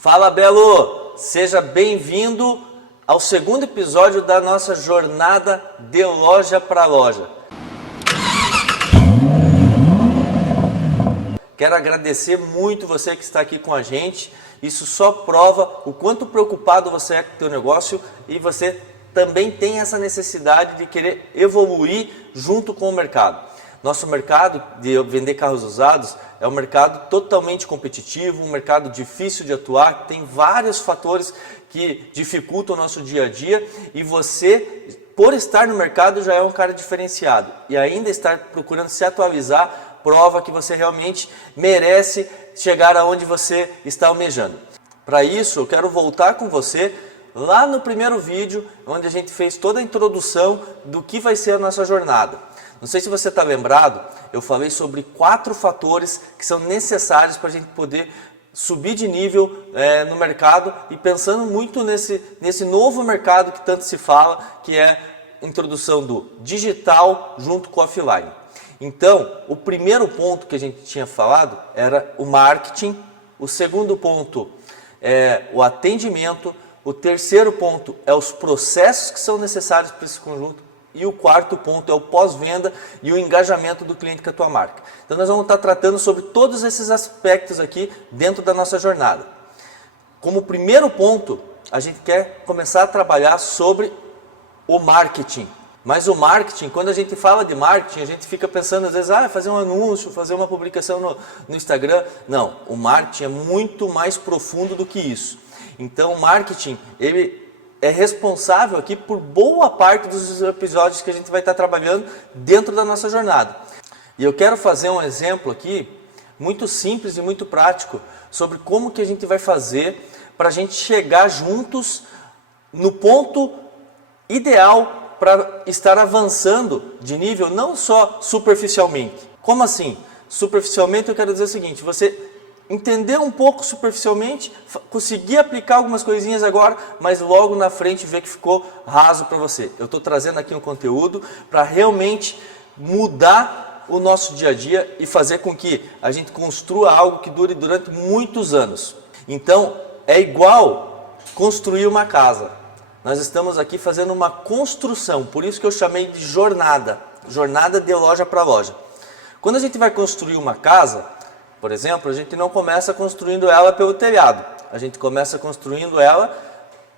Fala, Belo! Seja bem-vindo ao segundo episódio da nossa jornada de loja para loja. Quero agradecer muito você que está aqui com a gente. Isso só prova o quanto preocupado você é com o teu negócio e você também tem essa necessidade de querer evoluir junto com o mercado. Nosso mercado de vender carros usados é um mercado totalmente competitivo, um mercado difícil de atuar, tem vários fatores que dificultam o nosso dia a dia e você, por estar no mercado, já é um cara diferenciado e ainda estar procurando se atualizar, prova que você realmente merece chegar aonde você está almejando. Para isso, eu quero voltar com você lá no primeiro vídeo, onde a gente fez toda a introdução do que vai ser a nossa jornada. Não sei se você está lembrado, eu falei sobre 4 fatores que são necessários para a gente poder subir de nível no mercado e pensando muito nesse novo mercado que tanto se fala, que é a introdução do digital junto com o offline. Então, o primeiro ponto que a gente tinha falado era o marketing, o segundo ponto é o atendimento, o terceiro ponto é os processos que são necessários para esse conjunto e o quarto ponto é o pós-venda e o engajamento do cliente com a tua marca. Então nós vamos estar tratando sobre todos esses aspectos aqui dentro da nossa jornada. Como primeiro ponto, a gente quer começar a trabalhar sobre o marketing. Mas o marketing, quando a gente fala de marketing, a gente fica pensando às vezes, fazer um anúncio, fazer uma publicação no Instagram. Não, o marketing é muito mais profundo do que isso. Então o marketing, ele é responsável aqui por boa parte dos episódios que a gente vai estar trabalhando dentro da nossa jornada. E eu quero fazer um exemplo aqui, muito simples e muito prático, sobre como que a gente vai fazer para a gente chegar juntos no ponto ideal para estar avançando de nível, não só superficialmente. Como assim? Superficialmente eu quero dizer o seguinte, você entender um pouco superficialmente, conseguir aplicar algumas coisinhas agora, mas logo na frente ver que ficou raso para você. Eu estou trazendo aqui um conteúdo para realmente mudar o nosso dia a dia e fazer com que a gente construa algo que dure durante muitos anos. Então, é igual construir uma casa. Nós estamos aqui fazendo uma construção, por isso que eu chamei de jornada de loja para loja. Quando a gente vai construir uma casa, por exemplo, a gente não começa construindo ela pelo telhado, a gente começa construindo ela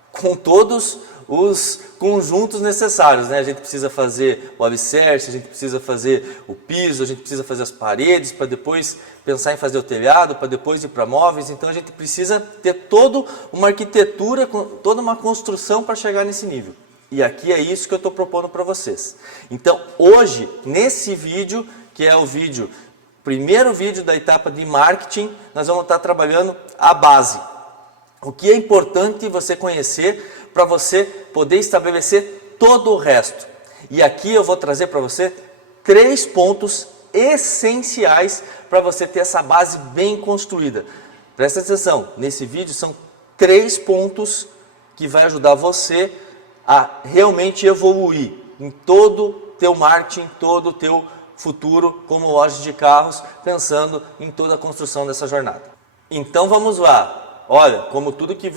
com todos os conjuntos necessários, né? A gente precisa fazer o alicerce, a gente precisa fazer o piso, a gente precisa fazer as paredes, para depois pensar em fazer o telhado, para depois ir para móveis. Então a gente precisa ter toda uma arquitetura, toda uma construção para chegar nesse nível. E aqui é isso que eu estou propondo para vocês. Então hoje, nesse vídeo, que é o primeiro vídeo da etapa de marketing, nós vamos estar trabalhando a base. O que é importante você conhecer para você poder estabelecer todo o resto. E aqui eu vou trazer para você 3 pontos essenciais para você ter essa base bem construída. Presta atenção, nesse vídeo são 3 pontos que vai ajudar você a realmente evoluir em todo o teu marketing, todo o teu futuro como loja de carros, pensando em toda a construção dessa jornada. Então vamos lá. Olha, como tudo que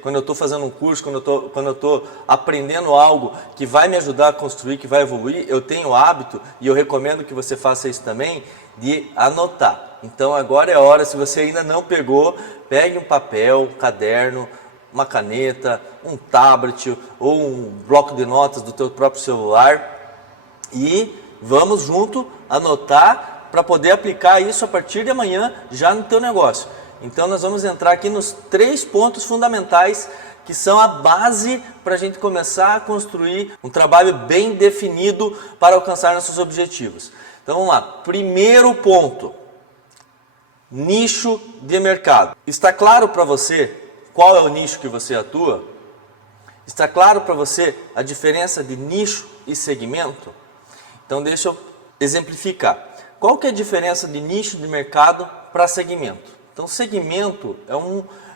quando eu estou fazendo um curso, quando eu estou aprendendo algo que vai me ajudar a construir, que vai evoluir, eu tenho o hábito, e eu recomendo que você faça isso também, de anotar. Então agora é a hora, se você ainda não pegou, pegue um papel, um caderno, uma caneta, um tablet ou um bloco de notas do teu próprio celular e vamos junto anotar para poder aplicar isso a partir de amanhã já no teu negócio. Então nós vamos entrar aqui nos 3 pontos fundamentais que são a base para a gente começar a construir um trabalho bem definido para alcançar nossos objetivos. Então vamos lá, primeiro ponto, nicho de mercado. Está claro para você qual é o nicho que você atua? Está claro para você a diferença de nicho e segmento? Então deixa eu exemplificar. Qual que é a diferença de nicho de mercado para segmento? Então segmento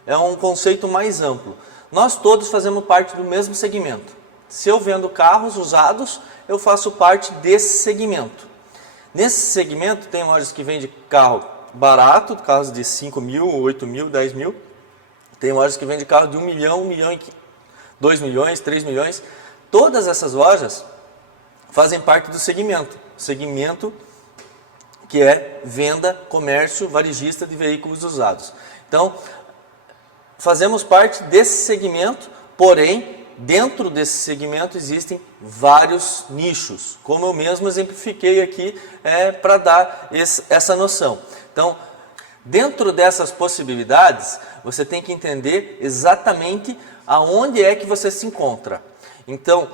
é um conceito mais amplo. Nós todos fazemos parte do mesmo segmento. Se eu vendo carros usados, eu faço parte desse segmento. Nesse segmento tem lojas que vendem carro barato, carros de 5 mil, 8 mil, 10 mil. Tem lojas que vendem carro de 1 milhão, 1 milhão e 2 milhões, 3 milhões. Todas essas lojas fazem parte do segmento que é venda, comércio, varejista de veículos usados. Então, fazemos parte desse segmento, porém, dentro desse segmento existem vários nichos, como eu mesmo exemplifiquei aqui para dar essa noção. Então, dentro dessas possibilidades, você tem que entender exatamente aonde é que você se encontra. Então,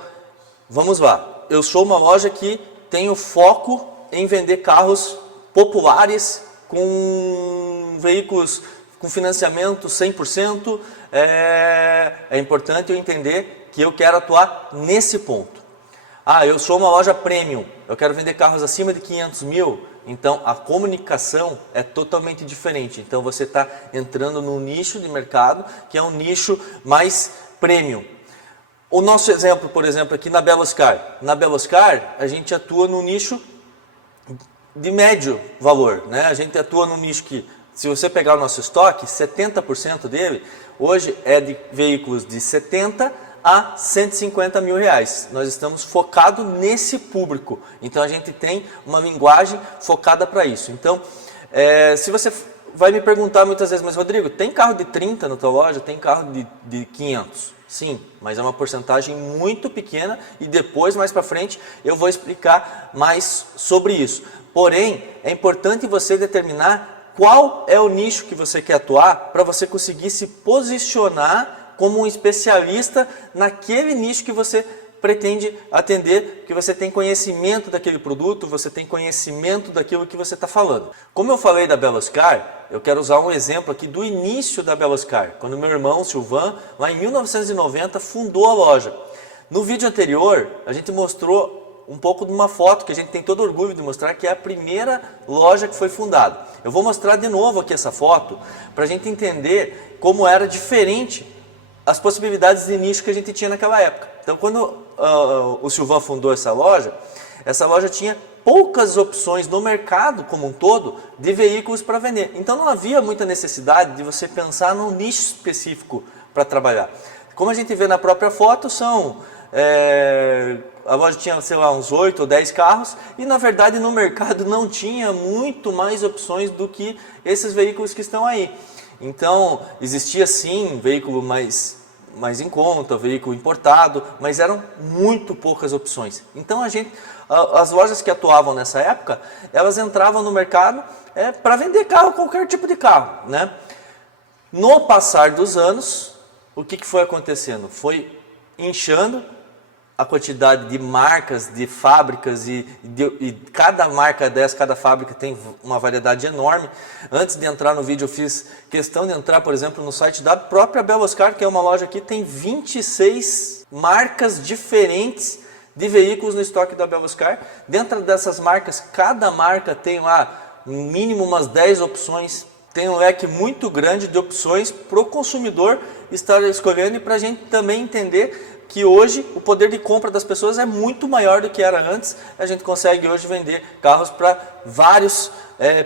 vamos lá. Eu sou uma loja que tenho foco em vender carros populares com veículos com financiamento 100%. É importante eu entender que eu quero atuar nesse ponto. Eu sou uma loja premium, eu quero vender carros acima de 500 mil. Então, a comunicação é totalmente diferente. Então, você está entrando num nicho de mercado que é um nicho mais premium. O nosso exemplo, por exemplo, aqui na Beloscar. Na Beloscar, a gente atua no nicho de médio valor, né? A gente atua num nicho que, se você pegar o nosso estoque, 70% dele hoje é de veículos de 70 a 150 mil reais. Nós estamos focados nesse público. Então, a gente tem uma linguagem focada para isso. Então, se você vai me perguntar muitas vezes, mas Rodrigo, tem carro de 30 na tua loja? Tem carro de 500? Sim, mas é uma porcentagem muito pequena e depois, mais para frente, eu vou explicar mais sobre isso. Porém, é importante você determinar qual é o nicho que você quer atuar para você conseguir se posicionar como um especialista naquele nicho que você pretende atender, que você tem conhecimento daquele produto, você tem conhecimento daquilo que você está falando. Como eu falei da Beloscar, eu quero usar um exemplo aqui do início da Beloscar, quando meu irmão Silvan, lá em 1990, fundou a loja. No vídeo anterior, a gente mostrou um pouco de uma foto que a gente tem todo orgulho de mostrar, que é a primeira loja que foi fundada. Eu vou mostrar de novo aqui essa foto, para a gente entender como era diferente as possibilidades de nicho que a gente tinha naquela época. Então, quando o Silvan fundou essa loja tinha poucas opções no mercado como um todo de veículos para vender. Então, não havia muita necessidade de você pensar num nicho específico para trabalhar. Como a gente vê na própria foto, a loja tinha, sei lá, uns 8 ou 10 carros e, na verdade, no mercado não tinha muito mais opções do que esses veículos que estão aí. Então, existia sim veículo mais em conta, veículo importado, mas eram muito poucas opções. Então, as lojas que atuavam nessa época, elas entravam no mercado para vender carro, qualquer tipo de carro, né? No passar dos anos, o que foi acontecendo? Foi inchando a quantidade de marcas, de fábricas e cada marca dessa, cada fábrica tem uma variedade enorme. Antes de entrar no vídeo eu fiz questão de entrar, por exemplo, no site da própria Beloscar, que é uma loja que tem 26 marcas diferentes de veículos no estoque da Beloscar. Dentro dessas marcas, cada marca tem lá no mínimo umas 10 opções. Tem um leque muito grande de opções para o consumidor estar escolhendo e para a gente também entender que hoje o poder de compra das pessoas é muito maior do que era antes. A gente consegue hoje vender carros para vários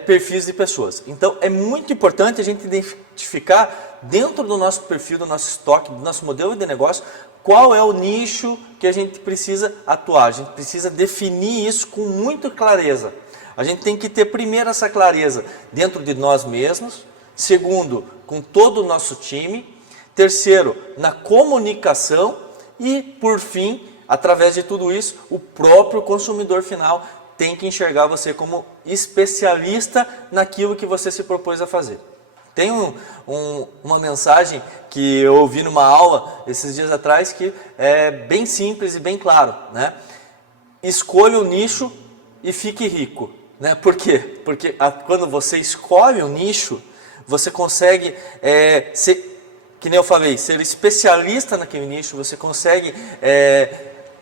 perfis de pessoas. Então é muito importante a gente identificar dentro do nosso perfil, do nosso estoque, do nosso modelo de negócio, qual é o nicho que a gente precisa atuar. A gente precisa definir isso com muita clareza. A gente tem que ter primeiro essa clareza dentro de nós mesmos, segundo, com todo o nosso time, terceiro, na comunicação e, por fim, através de tudo isso, o próprio consumidor final tem que enxergar você como especialista naquilo que você se propôs a fazer. Tem uma mensagem que eu ouvi numa aula esses dias atrás que é bem simples e bem claro, né? Escolha o nicho e fique rico. Né? Por quê? Porque quando você escolhe um nicho, você consegue que nem eu falei, ser especialista naquele nicho, você consegue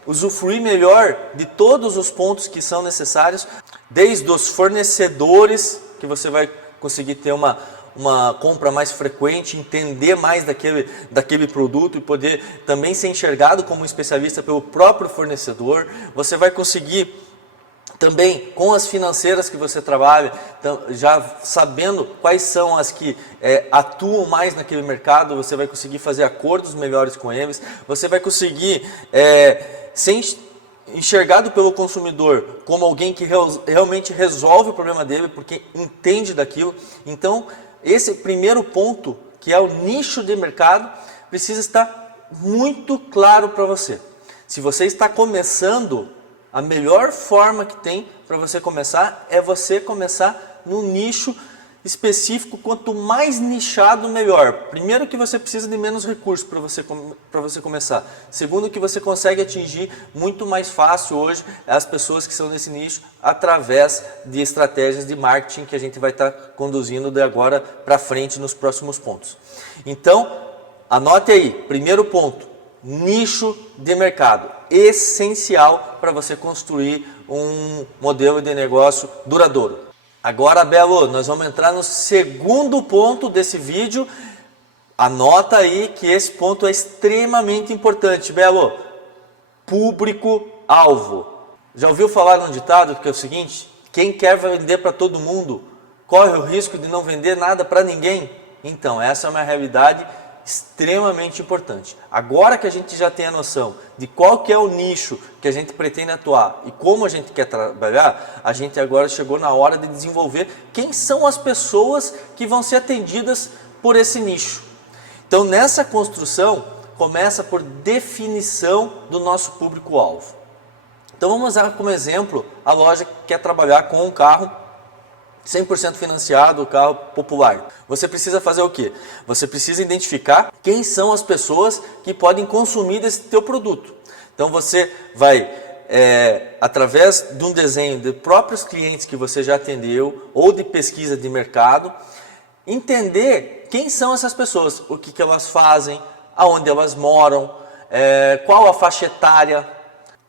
usufruir melhor de todos os pontos que são necessários, desde os fornecedores, que você vai conseguir ter uma compra mais frequente, entender mais daquele produto e poder também ser enxergado como um especialista pelo próprio fornecedor. Você vai conseguir Também com as financeiras que você trabalha, já sabendo quais são as que atuam mais naquele mercado, você vai conseguir fazer acordos melhores com eles, você vai conseguir ser enxergado pelo consumidor como alguém que realmente resolve o problema dele, porque entende daquilo. Então, esse primeiro ponto, que é o nicho de mercado, precisa estar muito claro para você. Se você está começando, a melhor forma que tem para você começar é você começar no nicho específico. Quanto mais nichado, melhor. Primeiro, que você precisa de menos recursos para você começar. Segundo, que você consegue atingir muito mais fácil hoje as pessoas que são nesse nicho através de estratégias de marketing que a gente vai estar conduzindo de agora para frente nos próximos pontos. Então, anote aí, primeiro ponto. Nicho de mercado, essencial para você construir um modelo de negócio duradouro. Agora, Belo, nós vamos entrar no segundo ponto desse vídeo. Anota aí que esse ponto é extremamente importante, Belo. Público-alvo. Já ouviu falar num ditado que é o seguinte: quem quer vender para todo mundo corre o risco de não vender nada para ninguém? Então, essa é uma realidade extremamente importante. Agora que a gente já tem a noção de qual que é o nicho que a gente pretende atuar e como a gente quer trabalhar, a gente agora chegou na hora de desenvolver quem são as pessoas que vão ser atendidas por esse nicho. Então, nessa construção, começa por definição do nosso público-alvo. Então, vamos usar como exemplo a loja que quer trabalhar com um carro 100% financiado, o carro popular. Você precisa fazer o quê? Você precisa identificar quem são as pessoas que podem consumir desse teu produto. Então você vai, através de um desenho de próprios clientes que você já atendeu ou de pesquisa de mercado, entender quem são essas pessoas, o que elas fazem, aonde elas moram, qual a faixa etária.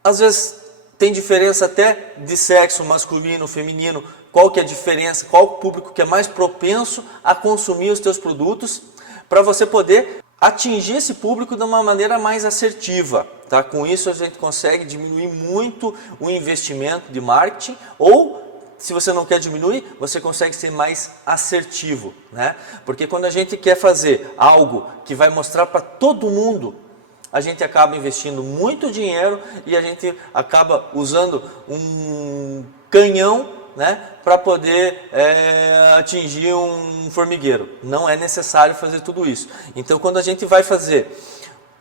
Às vezes tem diferença até de sexo masculino, feminino. Qual que é a diferença, qual o público que é mais propenso a consumir os teus produtos, para você poder atingir esse público de uma maneira mais assertiva. Tá? Com isso a gente consegue diminuir muito o investimento de marketing, ou se você não quer diminuir, você consegue ser mais assertivo. Né? Porque quando a gente quer fazer algo que vai mostrar para todo mundo, a gente acaba investindo muito dinheiro e a gente acaba usando um canhão, né, para poder atingir um formigueiro. Não é necessário fazer tudo isso. Então, quando a gente vai fazer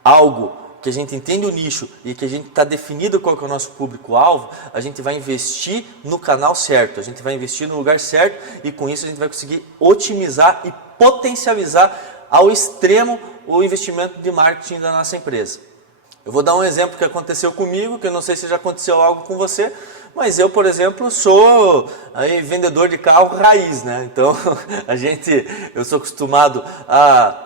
algo que a gente entende o nicho e que a gente está definido qual que é o nosso público-alvo, a gente vai investir no canal certo, a gente vai investir no lugar certo e com isso a gente vai conseguir otimizar e potencializar ao extremo o investimento de marketing da nossa empresa. Eu vou dar um exemplo que aconteceu comigo, que eu não sei se já aconteceu algo com você, mas eu, por exemplo, sou vendedor de carro raiz, né? Então, eu sou acostumado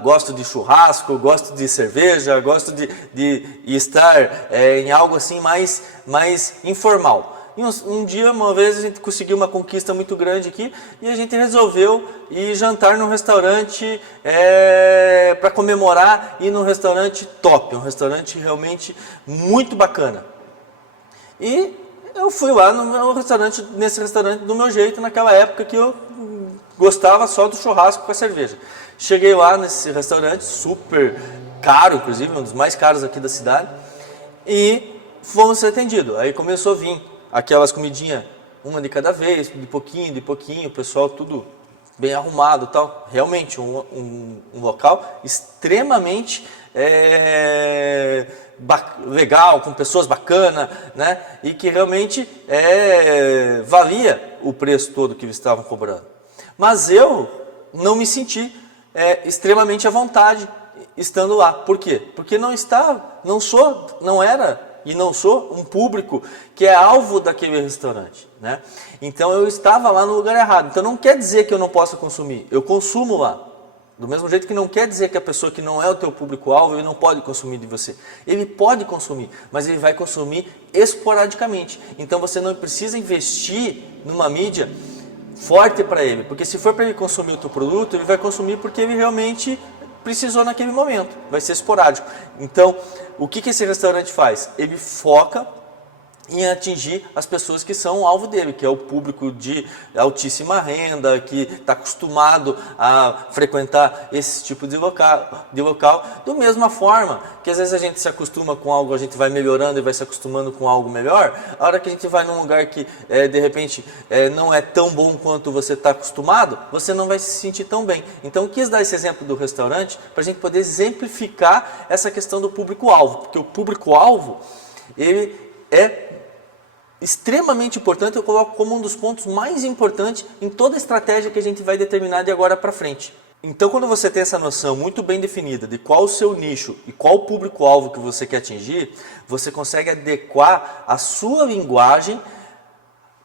gosto de churrasco, gosto de cerveja, gosto de estar em algo assim mais informal. E um dia, uma vez, a gente conseguiu uma conquista muito grande aqui e a gente resolveu ir jantar num restaurante para comemorar, ir num restaurante top, um restaurante realmente muito bacana. E eu fui lá nesse restaurante do meu jeito, naquela época que eu gostava só do churrasco com a cerveja. Cheguei lá nesse restaurante, super caro, inclusive, um dos mais caros aqui da cidade, e fomos ser atendidos. Aí começou a vir aquelas comidinhas, uma de cada vez, de pouquinho, o pessoal tudo bem arrumado e tal. Realmente um local extremamente legal, com pessoas bacanas, né? E que realmente valia o preço todo que eles estavam cobrando. Mas eu não me senti extremamente à vontade estando lá. Por quê? Porque não era e não sou um público que é alvo daquele restaurante, né? Então eu estava lá no lugar errado. Então não quer dizer que eu não possa consumir, eu consumo lá. Do mesmo jeito que não quer dizer que a pessoa que não é o teu público-alvo, ele não pode consumir de você. Ele pode consumir, mas ele vai consumir esporadicamente. Então você não precisa investir numa mídia forte para ele, porque se for para ele consumir o teu produto, ele vai consumir porque ele realmente precisou naquele momento, vai ser esporádico. Então, o que esse restaurante faz? Ele foca em atingir as pessoas que são o alvo dele, que é o público de altíssima renda, que está acostumado a frequentar esse tipo de local. Da mesma forma que às vezes a gente se acostuma com algo, a gente vai melhorando e vai se acostumando com algo melhor, a hora que a gente vai num lugar que de repente não é tão bom quanto você está acostumado, você não vai se sentir tão bem. Então eu quis dar esse exemplo do restaurante para a gente poder exemplificar essa questão do público-alvo, porque o público-alvo ele é extremamente importante, eu coloco como um dos pontos mais importantes em toda a estratégia que a gente vai determinar de agora para frente. Então, quando você tem essa noção muito bem definida de qual o seu nicho e qual o público-alvo que você quer atingir, você consegue adequar a sua linguagem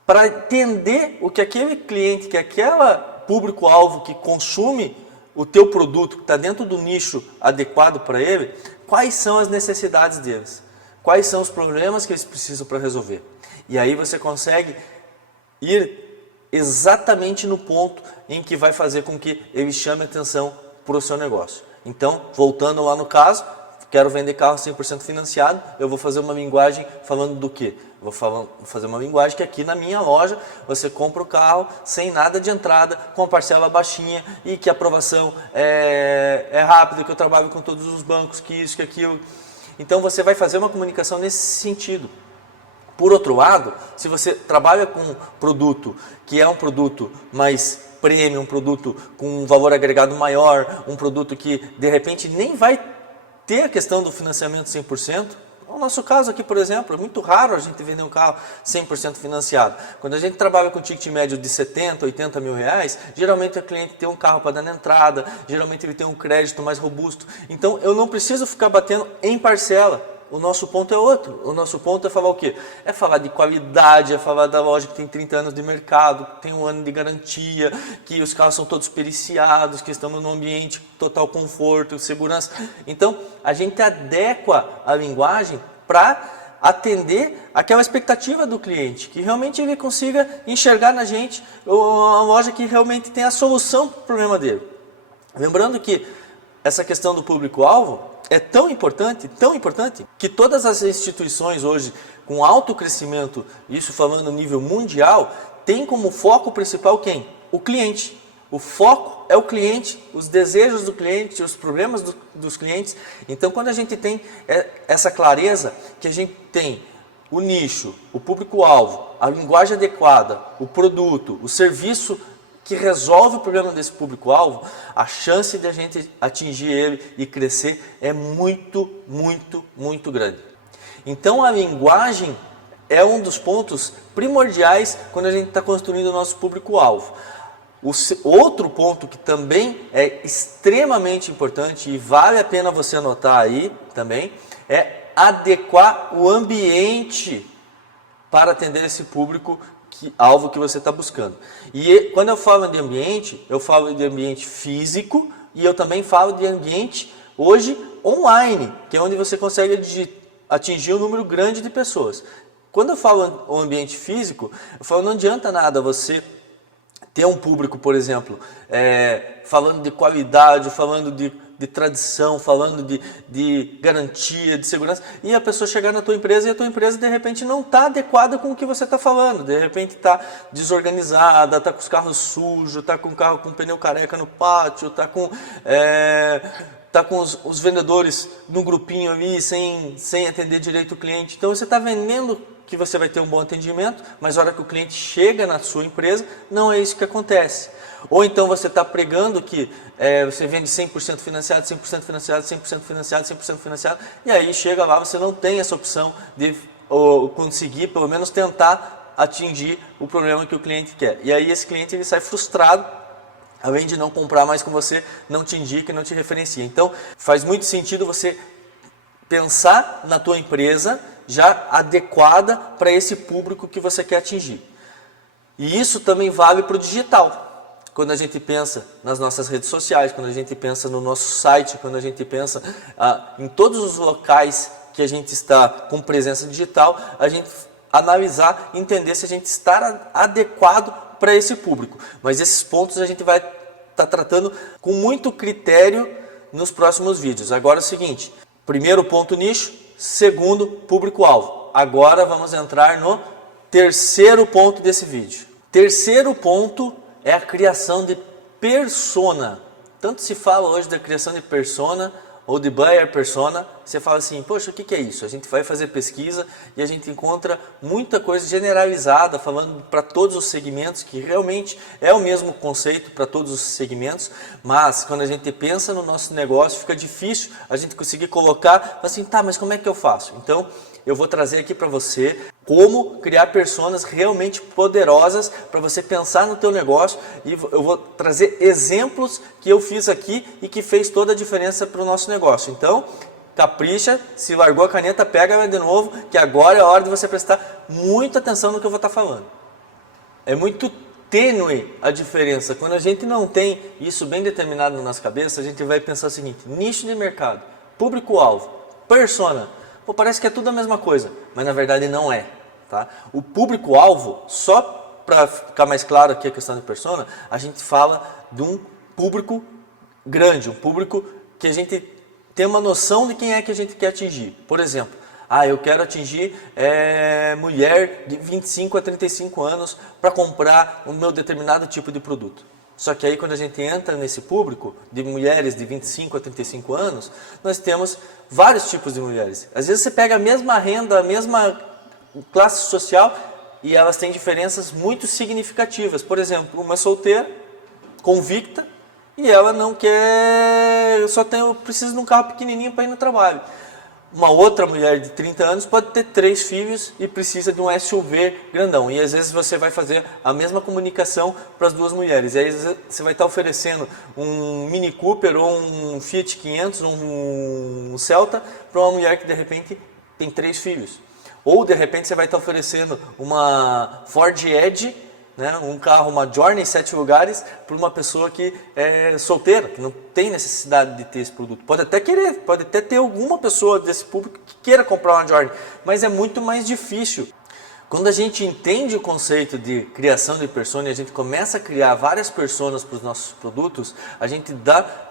para entender o que aquele cliente, que aquela público-alvo que consome o teu produto, que está dentro do nicho adequado para ele, quais são as necessidades deles, quais são os problemas que eles precisam para resolver. E aí você consegue ir exatamente no ponto em que vai fazer com que ele chame atenção para o seu negócio. Então, voltando lá no caso, quero vender carro 100% financiado, eu vou fazer uma linguagem falando do quê? Vou fazer uma linguagem que aqui na minha loja você compra o carro sem nada de entrada, com a parcela baixinha e que a aprovação é rápida, que eu trabalho com todos os bancos, que isso, que aquilo. Então você vai fazer uma comunicação nesse sentido. Por outro lado, se você trabalha com um produto que é um produto mais premium, um produto com um valor agregado maior, um produto que de repente nem vai ter a questão do financiamento 100%, no nosso caso aqui, por exemplo, é muito raro a gente vender um carro 100% financiado. Quando a gente trabalha com ticket médio de 70, 80 mil reais, geralmente o cliente tem um carro para dar na entrada, geralmente ele tem um crédito mais robusto. Então eu não preciso ficar batendo em parcela. O nosso ponto é outro. O nosso ponto é falar o quê? É falar de qualidade, é falar da loja que tem 30 anos de mercado, que tem um ano de garantia, que os carros são todos periciados, que estamos num ambiente total conforto, segurança. Então, a gente adequa a linguagem para atender aquela expectativa do cliente, que realmente ele consiga enxergar na gente uma loja que realmente tem a solução para o problema dele. Lembrando que essa questão do público-alvo é tão importante, que todas as instituições hoje com alto crescimento, isso falando no nível mundial, tem como foco principal quem? O cliente. O foco é o cliente, os desejos do cliente, os problemas dos clientes. Então, quando a gente tem essa clareza, que a gente tem o nicho, o público-alvo, a linguagem adequada, o produto, o serviço que resolve o problema desse público-alvo, a chance de a gente atingir ele e crescer é muito, muito, muito grande. Então a linguagem é um dos pontos primordiais quando a gente está construindo o nosso público-alvo. Outro ponto que também é extremamente importante e vale a pena você anotar aí também, é adequar o ambiente para atender esse público alvo que você está buscando. E quando eu falo de ambiente, eu falo de ambiente físico e eu também falo de ambiente hoje online, que é onde você consegue atingir um número grande de pessoas. Quando eu falo o ambiente físico, eu falo não adianta nada você ter um público, por exemplo, falando de qualidade, falando de tradição, falando de garantia, de segurança, e a pessoa chegar na tua empresa e a tua empresa de repente não está adequada com o que você está falando, de repente está desorganizada, está com os carros sujos, está com o carro com pneu careca no pátio, está com os vendedores no grupinho ali sem atender direito o cliente. Então você está vendendo que você vai ter um bom atendimento, mas na hora que o cliente chega na sua empresa, não é isso que acontece. Ou então você está pregando que você vende 100% financiado, 100% financiado, 100% financiado, 100% financiado, e aí chega lá, você não tem essa opção de conseguir, pelo menos tentar atingir o problema que o cliente quer. E aí esse cliente ele sai frustrado, além de não comprar mais com você, não te indica e não te referencia. Então faz muito sentido você pensar na tua empresa já adequada para esse público que você quer atingir. E isso também vale para o digital. Quando a gente pensa nas nossas redes sociais, quando a gente pensa no nosso site, quando a gente pensa em todos os locais que a gente está com presença digital, a gente analisar, entender se a gente está adequado para esse público. Mas esses pontos a gente vai estar tratando com muito critério nos próximos vídeos. Agora é o seguinte, primeiro ponto nicho, segundo público-alvo. agora vamos entrar no terceiro ponto desse vídeo. Terceiro ponto é a criação de persona. Tanto se fala hoje da criação de persona ou de buyer persona, você fala assim, poxa, o que é isso? A gente vai fazer pesquisa e a gente encontra muita coisa generalizada, falando para todos os segmentos, que realmente é o mesmo conceito para todos os segmentos, mas quando a gente pensa no nosso negócio, fica difícil a gente conseguir colocar, assim, tá, mas como é que eu faço? Então, eu vou trazer aqui para você como criar personas realmente poderosas para você pensar no teu negócio, e eu vou trazer exemplos que eu fiz aqui e que fez toda a diferença para o nosso negócio. Então, capricha, se largou a caneta, pega de novo, que agora é a hora de você prestar muita atenção no que eu vou estar falando. É muito tênue a diferença. Quando a gente não tem isso bem determinado na nossa cabeça, a gente vai pensar o seguinte, nicho de mercado, público-alvo, persona. Pô, parece que é tudo a mesma coisa, mas na verdade não é. Tá? O público-alvo, só para ficar mais claro aqui a questão de persona, a gente fala de um público grande, um público que a gente tem uma noção de quem é que a gente quer atingir. Por exemplo, eu quero atingir mulher de 25 a 35 anos para comprar o meu determinado tipo de produto. Só que aí quando a gente entra nesse público de mulheres de 25 a 35 anos, nós temos vários tipos de mulheres. Às vezes você pega a mesma renda, a mesma classe social e elas têm diferenças muito significativas. Por exemplo, uma solteira, convicta, e ela não quer, precisa de um carro pequenininho para ir no trabalho. Uma outra mulher de 30 anos pode ter 3 filhos e precisa de um SUV grandão. E às vezes você vai fazer a mesma comunicação para as duas mulheres. E aí você vai estar oferecendo um Mini Cooper ou um Fiat 500, um Celta, para uma mulher que de repente tem 3 filhos. Ou de repente você vai estar oferecendo uma Ford Edge, né, um carro, uma Journey 7 lugares, para uma pessoa que é solteira, que não tem necessidade de ter esse produto. Pode até querer, pode até ter alguma pessoa desse público que queira comprar uma Journey, mas é muito mais difícil. Quando a gente entende o conceito de criação de persona e a gente começa a criar várias personas para os nossos produtos, a gente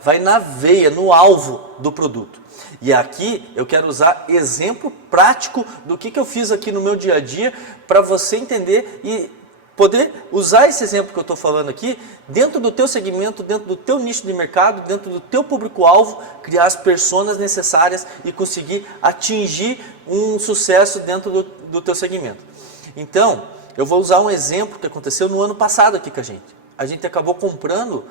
vai na veia, no alvo do produto. E aqui eu quero usar exemplo prático do que eu fiz aqui no meu dia a dia para você entender e poder usar esse exemplo que eu estou falando aqui dentro do teu segmento, dentro do teu nicho de mercado, dentro do teu público-alvo, criar as personas necessárias e conseguir atingir um sucesso dentro do teu segmento. Então, eu vou usar um exemplo que aconteceu no ano passado aqui com a gente. A gente acabou comprando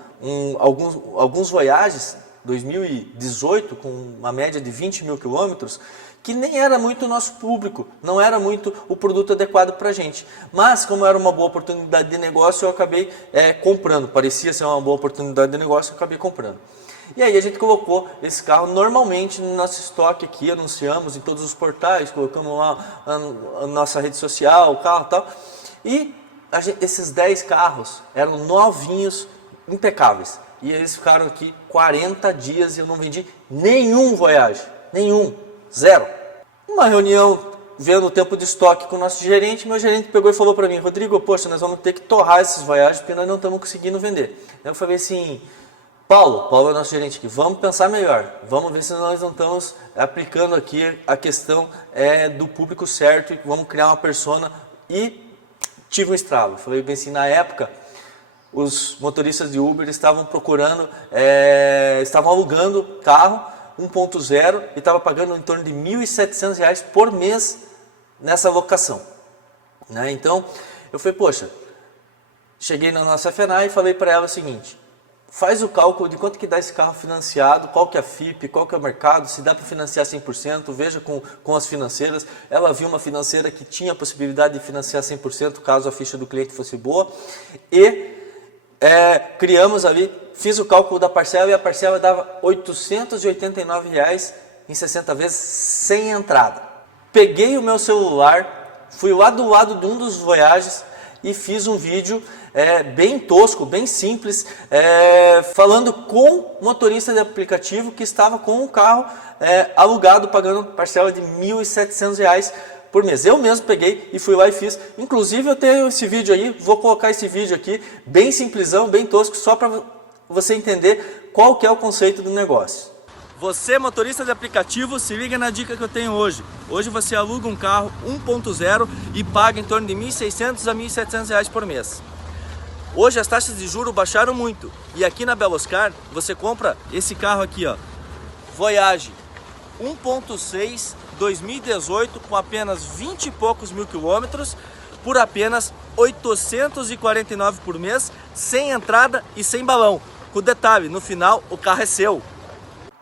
alguns Voyages 2018 com uma média de 20 mil quilômetros, que nem era muito o nosso público, não era muito o produto adequado para a gente. Mas, como era uma boa oportunidade de negócio, eu acabei comprando. Parecia ser uma boa oportunidade de negócio, eu acabei comprando. E aí a gente colocou esse carro normalmente no nosso estoque aqui, anunciamos em todos os portais, colocamos lá a nossa rede social, o carro e tal. E esses 10 carros eram novinhos, impecáveis. E eles ficaram aqui 40 dias e eu não vendi nenhum Voyage, nenhum. Zero. Uma reunião, vendo o tempo de estoque com o nosso gerente, meu gerente pegou e falou para mim, Rodrigo, poxa, nós vamos ter que torrar esses Voyages porque nós não estamos conseguindo vender. Eu falei assim, Paulo é o nosso gerente aqui, vamos pensar melhor, vamos ver se nós não estamos aplicando aqui a questão do público certo e vamos criar uma persona. E tive um estralo. Falei bem assim, na época, os motoristas de Uber estavam procurando, estavam alugando carro 1.0 e estava pagando em torno de R$ 1.700 por mês nessa locação. Né? Então, eu falei, poxa, cheguei na nossa FNA e falei para ela o seguinte, faz o cálculo de quanto que dá esse carro financiado, qual que é a FIP, qual que é o mercado, se dá para financiar 100%, veja com as financeiras. Ela viu uma financeira que tinha a possibilidade de financiar 100% caso a ficha do cliente fosse boa e criamos ali, fiz o cálculo da parcela e a parcela dava R$ 889 em 60 vezes sem entrada. Peguei o meu celular, fui lá do lado de um dos Voyages e fiz um vídeo bem tosco, bem simples, falando com o motorista de aplicativo que estava com o carro alugado, pagando parcela de R$ 1.700 por mês. Eu mesmo peguei e fui lá e fiz. Inclusive eu tenho esse vídeo aí, vou colocar esse vídeo aqui, bem simplesão, bem tosco, só para você entender qual que é o conceito do negócio. Você, motorista de aplicativo, se liga na dica que eu tenho hoje. Hoje você aluga um carro 1.0 e paga em torno de R$ 1.600 a R$ 1.700 por mês. Hoje as taxas de juros baixaram muito e aqui na Beloscar você compra esse carro aqui, ó, Voyage 1.6 2018 com apenas 20 e poucos mil quilômetros por apenas R$ 849 por mês, sem entrada e sem balão. Com detalhe, no final o carro é seu.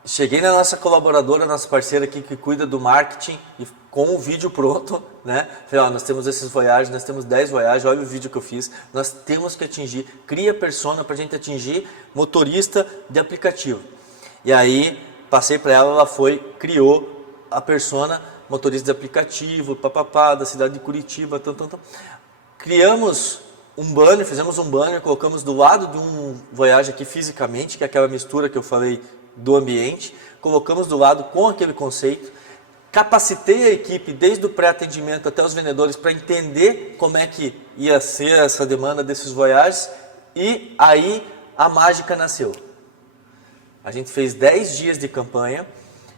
Cheguei na nossa colaboradora, nossa parceira aqui que cuida do marketing e com o vídeo pronto, né? Falei, ó, nós temos esses Voyages, nós temos 10 Voyages, olha o vídeo que eu fiz. Nós temos que atingir, cria persona pra gente atingir motorista de aplicativo. E aí, passei para ela, ela foi, criou a persona motorista de aplicativo, papapá, da cidade de Curitiba, Criamos um banner, fizemos um banner, colocamos do lado de um Voyage aqui fisicamente, que é aquela mistura que eu falei do ambiente, colocamos do lado com aquele conceito, capacitei a equipe desde o pré-atendimento até os vendedores para entender como é que ia ser essa demanda desses Voyages e aí a mágica nasceu. A gente fez 10 dias de campanha,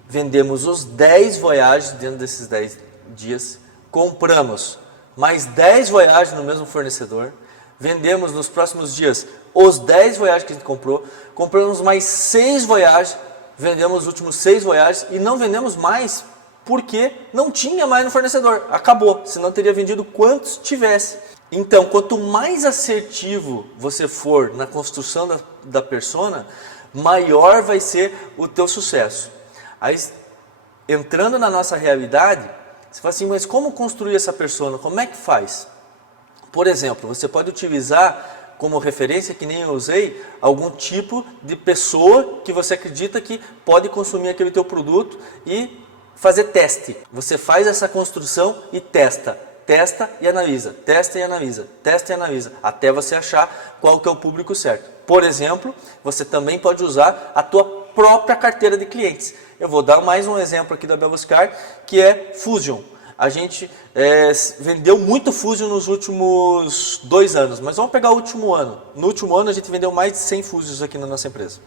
vendemos os 10 Voyages dentro desses 10 dias, compramos mais 10 Voyages no mesmo fornecedor, vendemos nos próximos dias os 10 Voyages que a gente comprou, compramos mais 6 Voyages, vendemos os últimos 6 Voyages e não vendemos mais porque não tinha mais no fornecedor, acabou, senão teria vendido quantos tivesse. Então, quanto mais assertivo você for na construção da persona, maior vai ser o teu sucesso. Aí, entrando na nossa realidade, você fala assim, mas como construir essa persona? Como é que faz? Por exemplo, você pode utilizar como referência, que nem eu usei, algum tipo de pessoa que você acredita que pode consumir aquele teu produto e fazer teste. Você faz essa construção e testa. Testa e analisa, testa e analisa, testa e analisa, até você achar qual que é o público certo. Por exemplo, você também pode usar a tua própria carteira de clientes. Eu vou dar mais um exemplo aqui da Beloscar, que é Fusion. A gente vendeu muito Fusion nos últimos 2 anos, mas vamos pegar o último ano. No último ano a gente vendeu mais de 100 Fusions aqui na nossa empresa.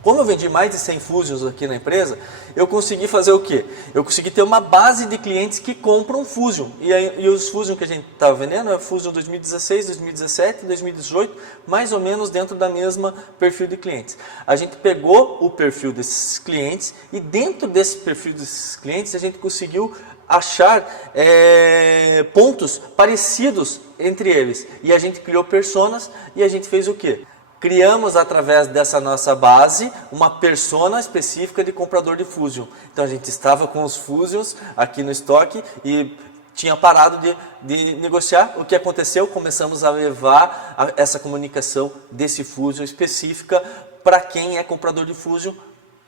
Como eu vendi mais de 100 Fusions aqui na empresa, eu consegui fazer o quê? Eu consegui ter uma base de clientes que compram Fusion. E os Fusion que a gente estava vendendo é Fusion 2016, 2017, 2018, mais ou menos dentro da mesma perfil de clientes. A gente pegou o perfil desses clientes e dentro desse perfil desses clientes a gente conseguiu achar pontos parecidos entre eles. E a gente criou personas e a gente fez o quê? Criamos através dessa nossa base uma persona específica de comprador de Fusion. Então a gente estava com os Fusions aqui no estoque e tinha parado de negociar. O que aconteceu? Começamos a levar essa comunicação desse Fusion específica para quem é comprador de Fusion.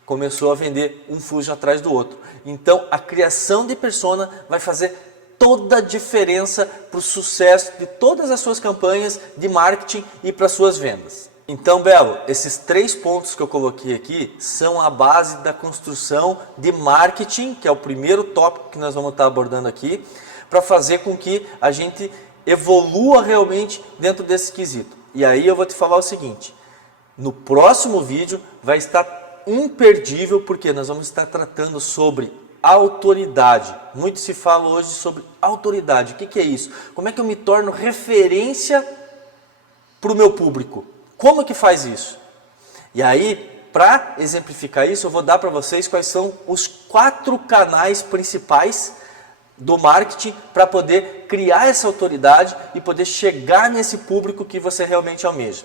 Começou a vender um Fusion atrás do outro. Então a criação de persona vai fazer toda a diferença para o sucesso de todas as suas campanhas de marketing e para as suas vendas. Então, Belo, esses 3 pontos que eu coloquei aqui são a base da construção de marketing, que é o primeiro tópico que nós vamos estar abordando aqui, para fazer com que a gente evolua realmente dentro desse quesito. E aí eu vou te falar o seguinte, no próximo vídeo vai estar imperdível, porque nós vamos estar tratando sobre autoridade. Muito se fala hoje sobre autoridade. O que é isso? Como é que eu me torno referência para o meu público? Como que faz isso? E aí, para exemplificar isso, eu vou dar para vocês quais são os 4 canais principais do marketing para poder criar essa autoridade e poder chegar nesse público que você realmente almeja.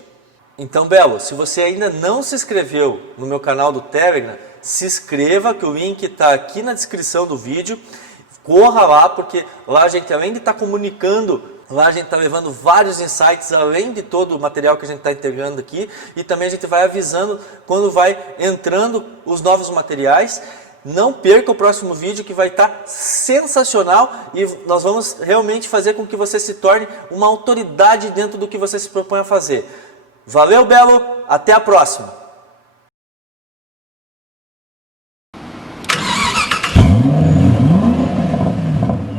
Então, Belo, se você ainda não se inscreveu no meu canal do Telegram, se inscreva, que o link está aqui na descrição do vídeo. Corra lá, porque lá a gente, além de estar comunicando, lá a gente está levando vários insights, além de todo o material que a gente está integrando aqui. E também a gente vai avisando quando vai entrando os novos materiais. Não perca o próximo vídeo, que vai estar sensacional. E nós vamos realmente fazer com que você se torne uma autoridade dentro do que você se propõe a fazer. Valeu, Belo! Até a próxima!